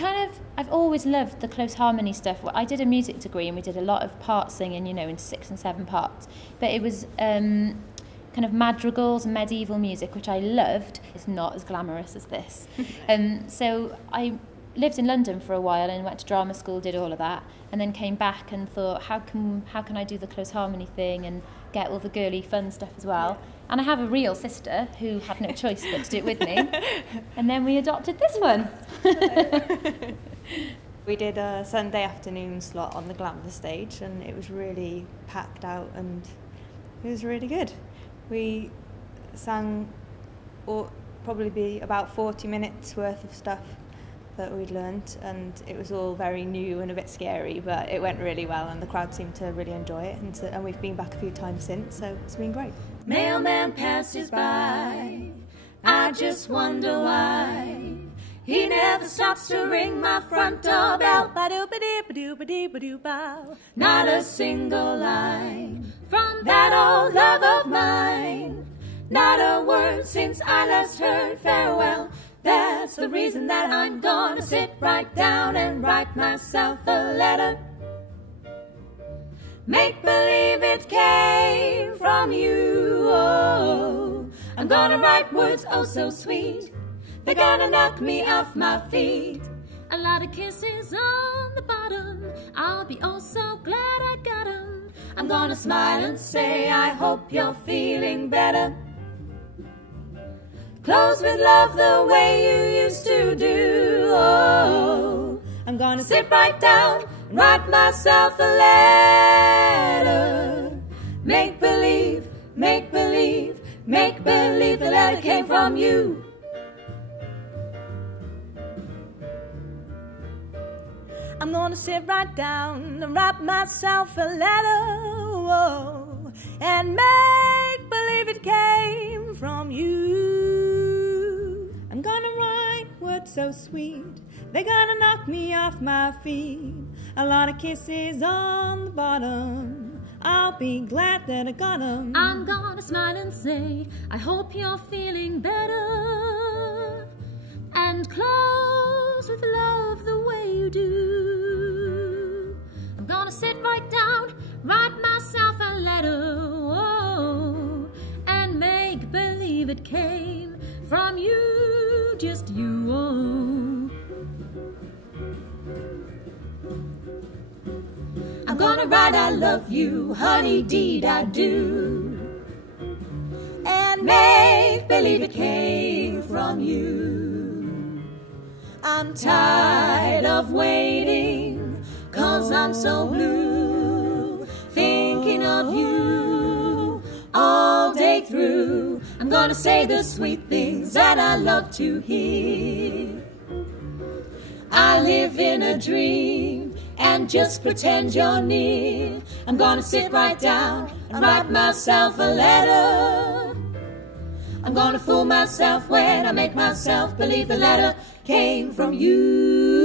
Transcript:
I've always loved the close harmony stuff. I did a music degree and we did a lot of part singing, you know, in 6 and 7 parts. But it was kind of madrigals and medieval music, which I loved. It's not as glamorous as this. So I lived in London for a while and went to drama school, did all of that, and then came back and thought, how can I do the close harmony thing and get all the girly fun stuff as well? Yeah. And I have a real sister who had no choice but to do it with me. And then we adopted this one. We did a Sunday afternoon slot on the Glamour stage and it was really packed out and it was really good. We sang probably about 40 minutes worth of stuff that we'd learnt, and it was all very new and a bit scary, but it went really well and the crowd seemed to really enjoy it, and we've been back a few times since, so it's been great. Mailman passes by, I just wonder why he never stops to ring my front doorbell. Not a single line from that old love of mine, not a word since I last heard farewell. That's the reason that I'm gonna sit right down and write myself a letter. Make believe it came from you. Oh, I'm gonna write words oh so sweet, they're gonna knock me off my feet. A lot of kisses on the bottom, I'll be oh so glad I got 'em. I'm gonna smile and say I hope you're feeling better. Close with love the way you used to do. Oh, I'm gonna sit right down and write myself a letter. Make believe, make believe, make believe the letter came from you. I'm gonna sit right down and write myself a letter. Oh, and make believe it came from you. I'm gonna write words so sweet, they're gonna knock me off my feet. A lot of kisses on the bottom, I'll be glad that I got 'em. I'm gonna smile and say, I hope you're feeling better. And close with love the way you do. I'm gonna sit right down, write myself a letter. Oh, and make believe it came from you, just you. Oh, I'm gonna write I love you, honey, deed I do, and make believe it came from you. I'm tired of waiting, 'cause I'm so blue, thinking of you all day through. I'm gonna say the sweet things that I love to hear. I live in a dream and just pretend you're near. I'm gonna sit right down and write myself a letter. I'm gonna fool myself when I make myself believe the letter came from you.